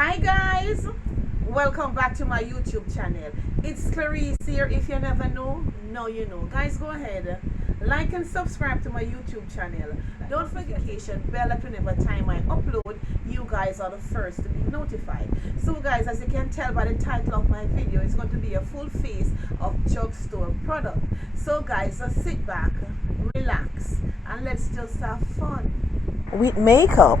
Hi guys, welcome back to my YouTube channel. It's Clarice here. If you never know, now you know. Guys, go ahead, like and subscribe to my YouTube channel. Don't forget the notification bell that whenever time I upload, you guys are the first to be notified. So guys, as you can tell by the title of my video, it's going to be a full face of drugstore product. So guys, just sit back, relax, and let's just have fun with makeup.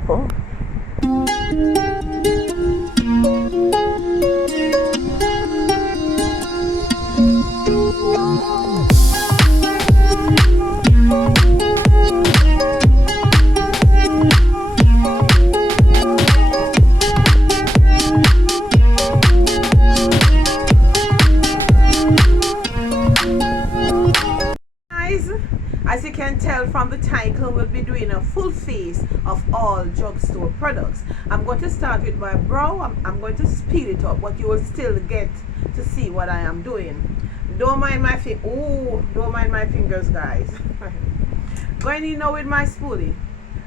As you can tell from the title, we'll be doing a full face of all drugstore products. I'm going to start with my brow. I'm going to speed it up, but you will still get to see what I am doing. Don't mind my fingers, guys. Going in now with my spoolie,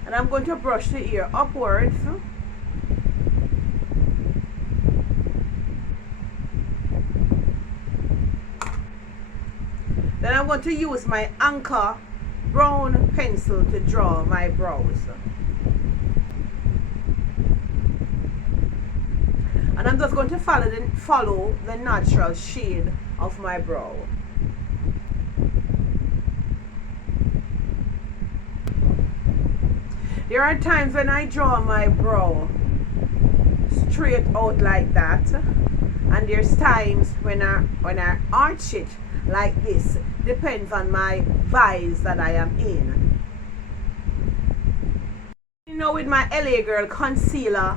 and I'm going to brush the ear upwards. Then I'm going to use my Anchor brown pencil to draw my brows. And I'm just going to follow the natural shade of my brow. There are times when I draw my brow straight out like that, and there's times when I arch it like this. Depends on my vibes that I am in. You know, with my LA Girl concealer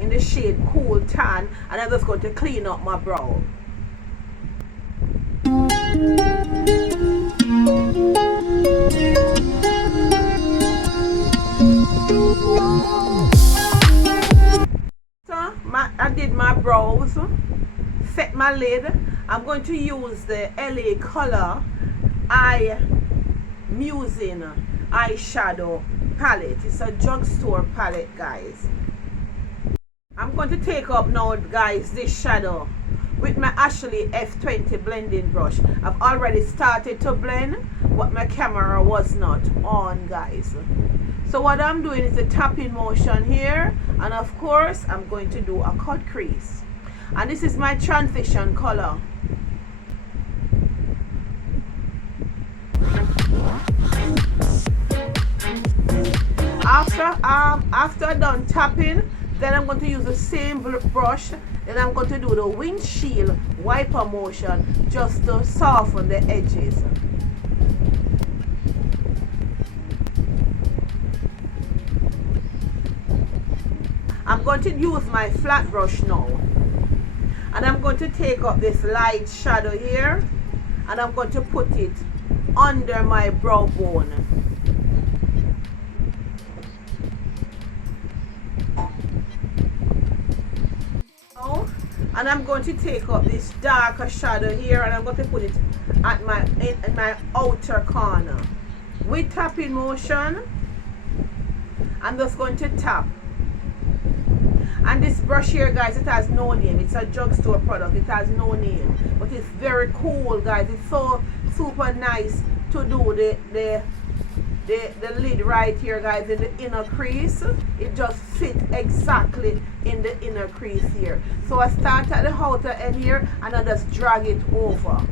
in the shade Cool Tan, and I'm just going to clean up my brow. So I did my brows, set my lid. I'm going to use the LA Color Musing eyeshadow palette. It's a drugstore palette, guys. I'm going to take up now, guys, this shadow with my Ashley F20 blending brush. I've already started to blend, but my camera was not on, guys. So what I'm doing is a tapping motion here, and of course I'm going to do a cut crease. And this is my transition color. After done tapping, then I'm going to use the same brush. Then I'm going to do the windshield wiper motion just to soften the edges. I'm going to use my flat brush now, and I'm going to take up this light shadow here, and I'm going to put it under my brow bone. And I'm going to take up this darker shadow here, and I'm going to put it at in my outer corner. With tapping motion, I'm just going to tap. And this brush here, guys, it has no name. It's a drugstore product. It has no name, but it's very cool, guys. It's so super nice to do the lid right here, guys, in the inner crease. It just fits exactly in the inner crease here. So I start at the outer end here, and I just drag it over.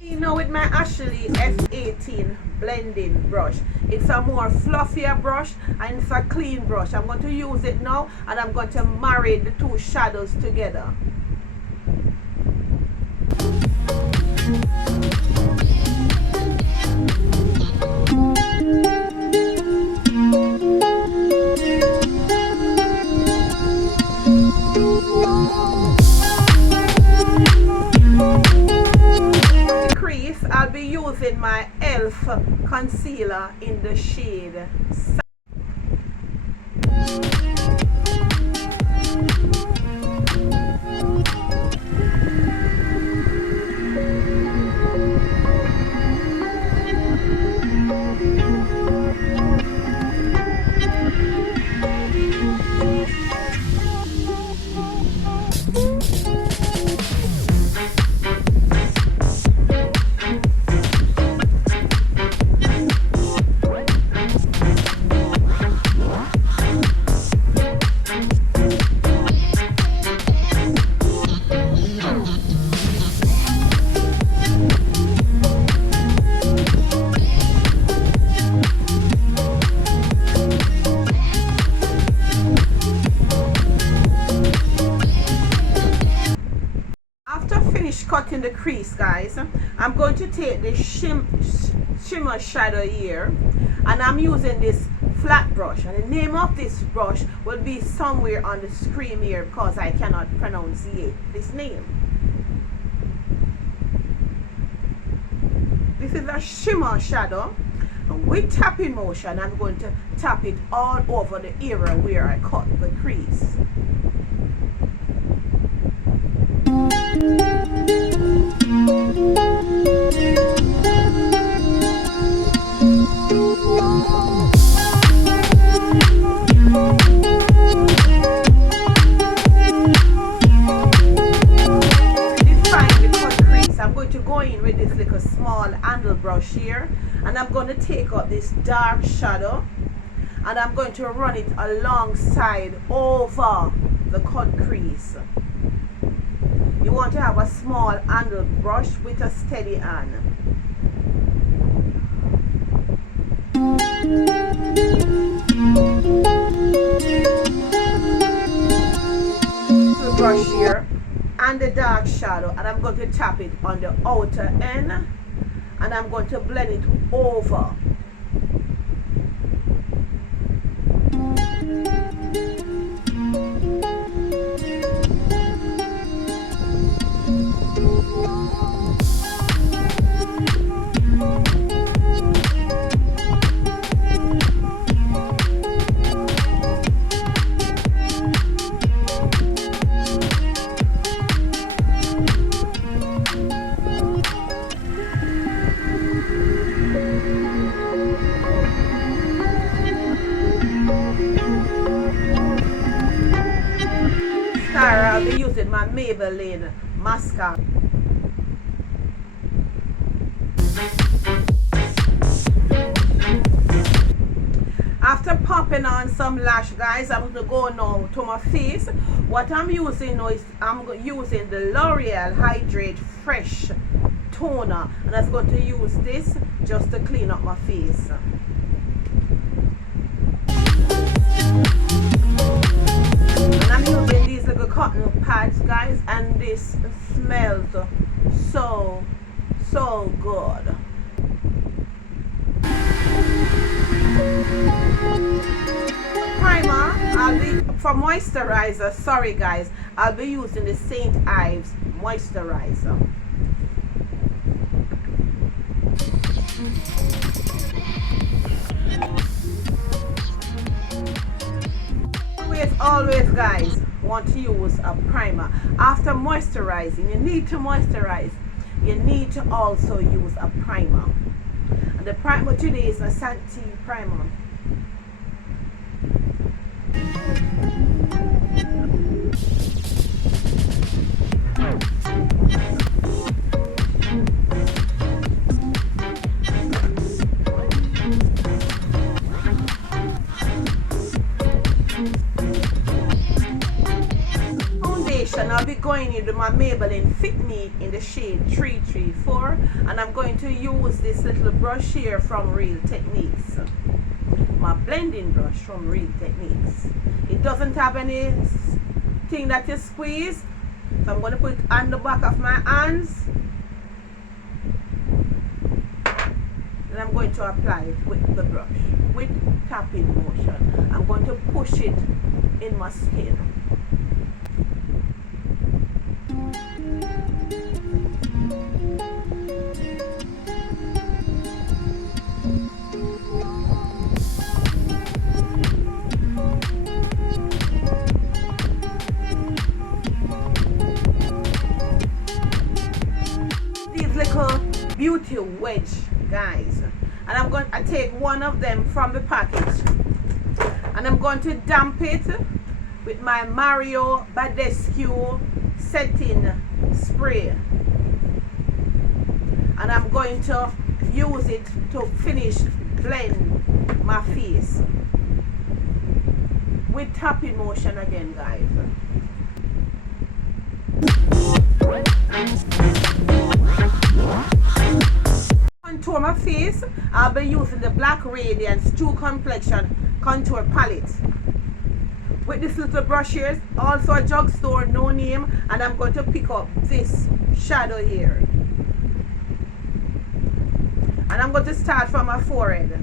You know, with my Ashley F18 blending brush, it's a more fluffier brush, and it's a clean brush. I'm going to use it now, and I'm going to marry the two shadows together. I'll be using my e.l.f. concealer in the shade. cutting the crease, guys, I'm going to take the shimmer shadow here, and I'm using this flat brush, and the name of this brush will be somewhere on the screen here because I cannot pronounce this name. This is a shimmer shadow, and with tapping motion I'm going to tap it all over the area where I cut the crease. I'm going to go in with this little small handle brush here, and I'm going to take up this dark shadow, and I'm going to run it alongside over the cut crease. You want to have a small handle brush with a steady hand. The brush here and the dark shadow, and I'm going to tap it on the outer end, and I'm going to blend it over. I'll be using my Maybelline mascara. After popping on some lash, guys, I'm going to go now to my face. What I'm using now is I'm using the L'Oreal Hydrate Fresh Toner, and I'm going to use this just to clean up my face. And I'm using these little cotton pads, guys, and this smells so good. Primer, for moisturizer, sorry guys, I'll be using the St. Ives moisturizer. Always guys, want to use a primer. After moisturizing, you need to moisturize. You need to also use a primer. And the primer today is a Santi primer. I'll be going into my Maybelline Fit Me in the shade 334, and I'm going to use this little brush here from Real Techniques, my blending brush from Real Techniques. It doesn't have anything that you squeeze, so I'm going to put it on the back of my hands, and I'm going to apply it with the brush with tapping motion. I'm going to push it in my skin. Beauty wedge, guys, and I'm going to take one of them from the package, and I'm going to damp it with my Mario Badescu setting spray, and I'm going to use it to finish blend my face with tapping motion again, guys. Contour my face, I'll be using the Black Radiance True Complexion Contour Palette. with this little brush here, also a drugstore, no name, and I'm going to pick up this shadow here. And I'm going to start from my forehead.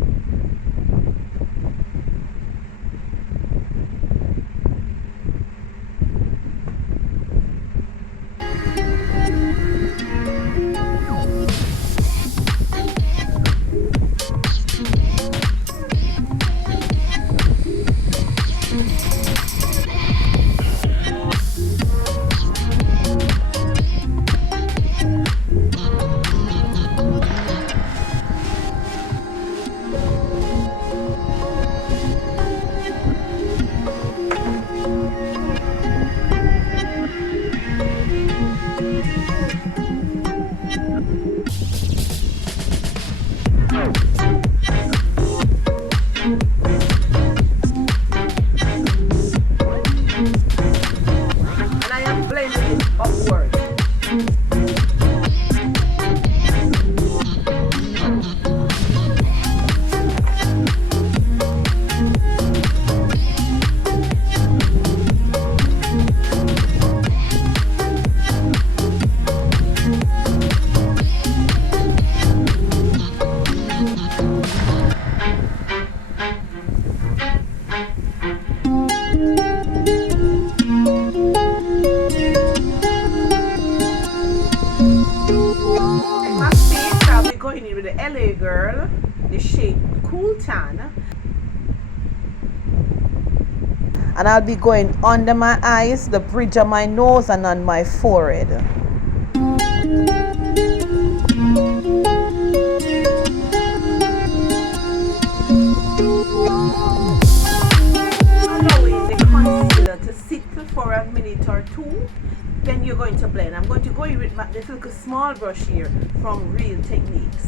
Going in with the LA Girl, the shade Cool Tan, and I'll be going under my eyes, the bridge of my nose, and on my forehead. Allowing the concealer to sit for a minute or two, then you're going to blend. I'm going to go in with this little small brush here from Real Techniques.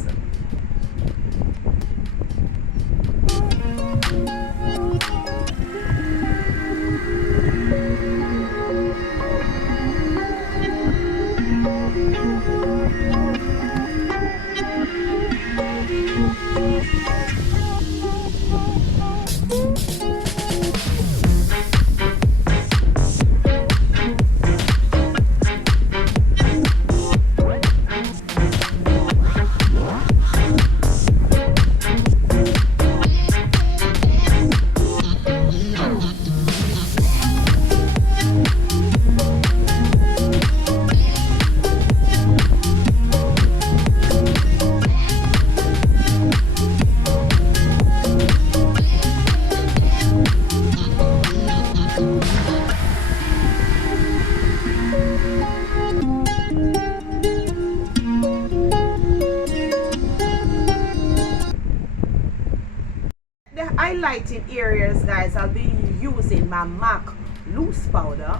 Highlighting areas, guys, I'll be using my MAC loose powder,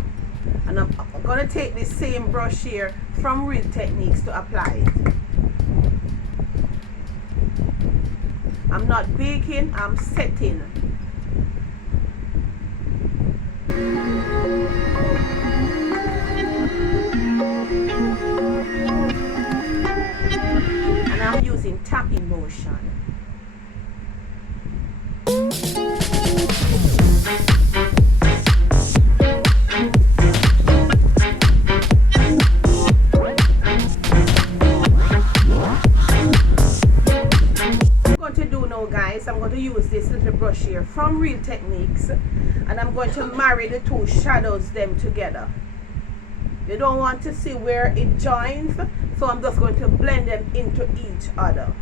and I'm gonna take this same brush here from Real Techniques to apply it. I'm not baking, I'm setting. And I'm using tapping motion. Guys, I'm going to use this little brush here from Real Techniques, and I'm going to marry the two shadows them together. You don't want to see where it joins, so I'm just going to blend them into each other.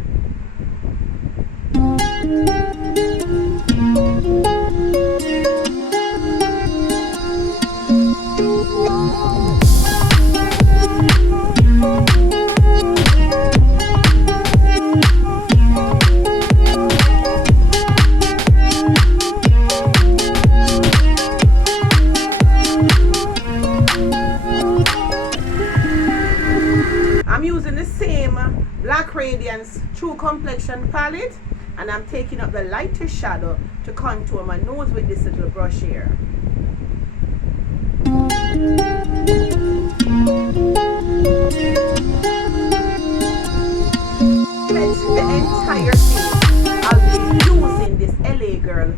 I'm using the same Black Radiance True Complexion palette, and I'm taking up the lighter shadow to contour my nose with this little brush here. The entire thing, I'll be using this LA Girl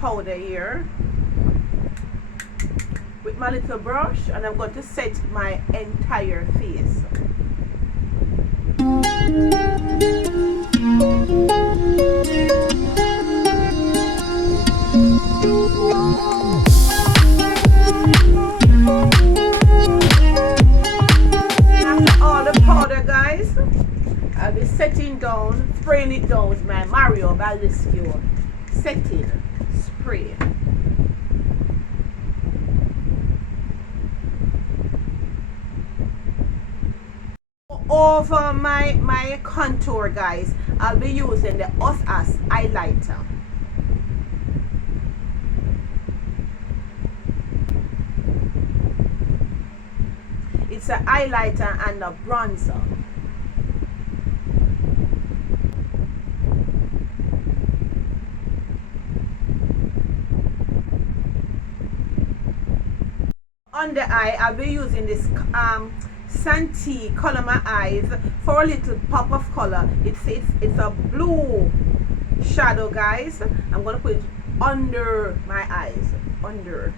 powder here with my little brush and I'm going to set my entire face. After all the powder, guys, I'll be setting down, spraying it down with my Mario Baldescu setting spray. Over my contour, guys, I'll be using the Us As highlighter. It's a highlighter and a bronzer. On the eye, I'll be using this Santee Color My Eyes for a little pop of color. It's a blue shadow, guys. I'm gonna put it under my eyes, under.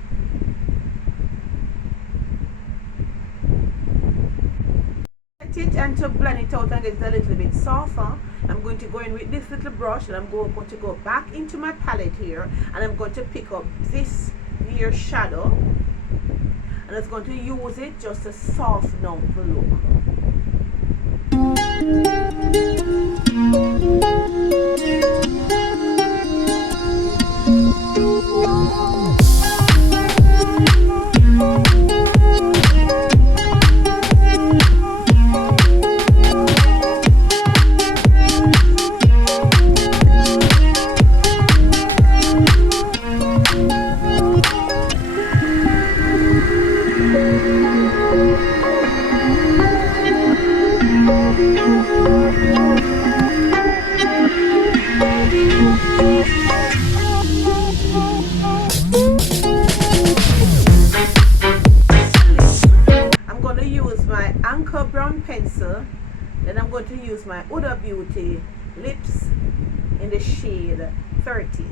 Set it and to blend it out and get it a little bit softer. I'm going to go in with this little brush and I'm going to go back into my palette here and I'm going to pick up this here shadow. And it's going to use it just to soften out the look. Brown pencil, then I'm going to use my Huda Beauty lips in the shade 30.